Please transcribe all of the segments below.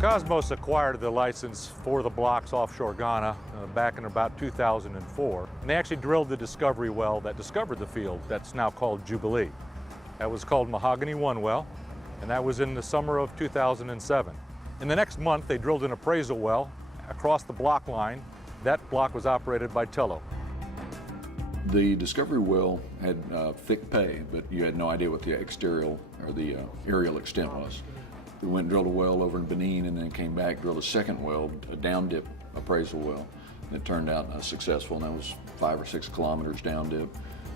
Cosmos acquired the license for the blocks offshore Ghana back in about 2004. And they actually drilled the discovery well that discovered the field that's now called Jubilee. That was called Mahogany 1 well, and that was in the summer of 2007. In the next month, they drilled an appraisal well across the block line. That block was operated by Tullow. The discovery well had thick pay, but you had no idea what the exterior or the aerial extent was. We went and drilled a well over in Benin and then came back, drilled a second well, a down dip appraisal well. And it turned out successful, and that was 5 or 6 kilometers down dip.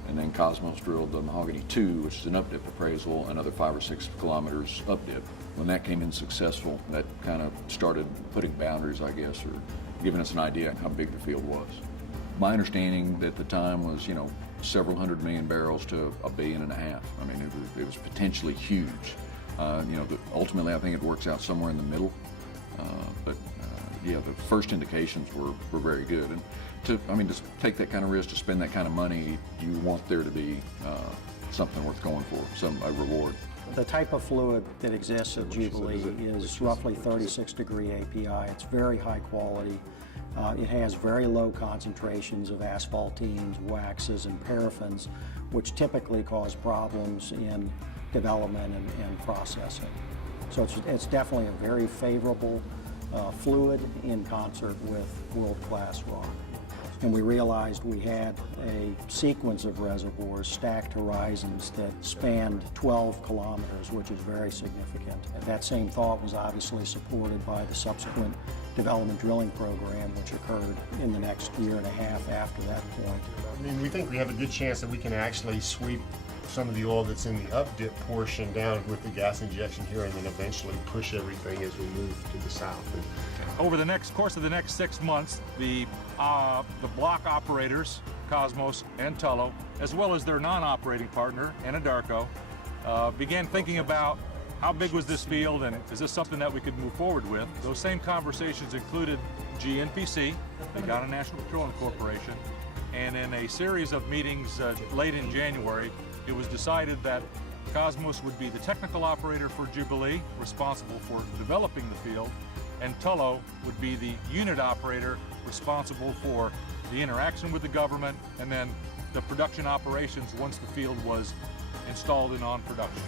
And then Cosmos drilled the Mahogany 2, which is an up dip appraisal, another 5 or 6 kilometers up dip. When that came in successful, that kind of started putting boundaries, I guess, or giving us an idea how big the field was. My understanding at the time was, several hundred million barrels to 1.5 billion. I mean, it was potentially huge. Ultimately, I think it works out somewhere in the middle. Yeah, the first indications were very good. And to take that kind of risk, to spend that kind of money, you want there to be something worth going for, a reward. The type of fluid that exists at Jubilee is roughly 36-degree API. It's very high quality. It has very low concentrations of asphaltenes, waxes, and paraffins, which typically cause problems in development and processing. So it's definitely a very favorable fluid in concert with world-class rock. And we realized we had a sequence of reservoirs, stacked horizons that spanned 12 kilometers, which is very significant. And that same thought was obviously supported by the subsequent development drilling program, which occurred in the next year and a half after that point. I mean, we think we have a good chance that we can actually sweep some of the oil that's in the up-dip portion down with the gas injection here, and then eventually push everything as we move to the south. Over the course of the next 6 months, the block operators, Cosmos and Tullow, as well as their non-operating partner, Anadarko, began thinking about how big was this field and is this something that we could move forward with. Those same conversations included GNPC, the Ghana National Petroleum Corporation, and in a series of meetings late in January, it was decided that Cosmos would be the technical operator for Jubilee, responsible for developing the field, and Tullow would be the unit operator responsible for the interaction with the government and then the production operations once the field was installed and on production.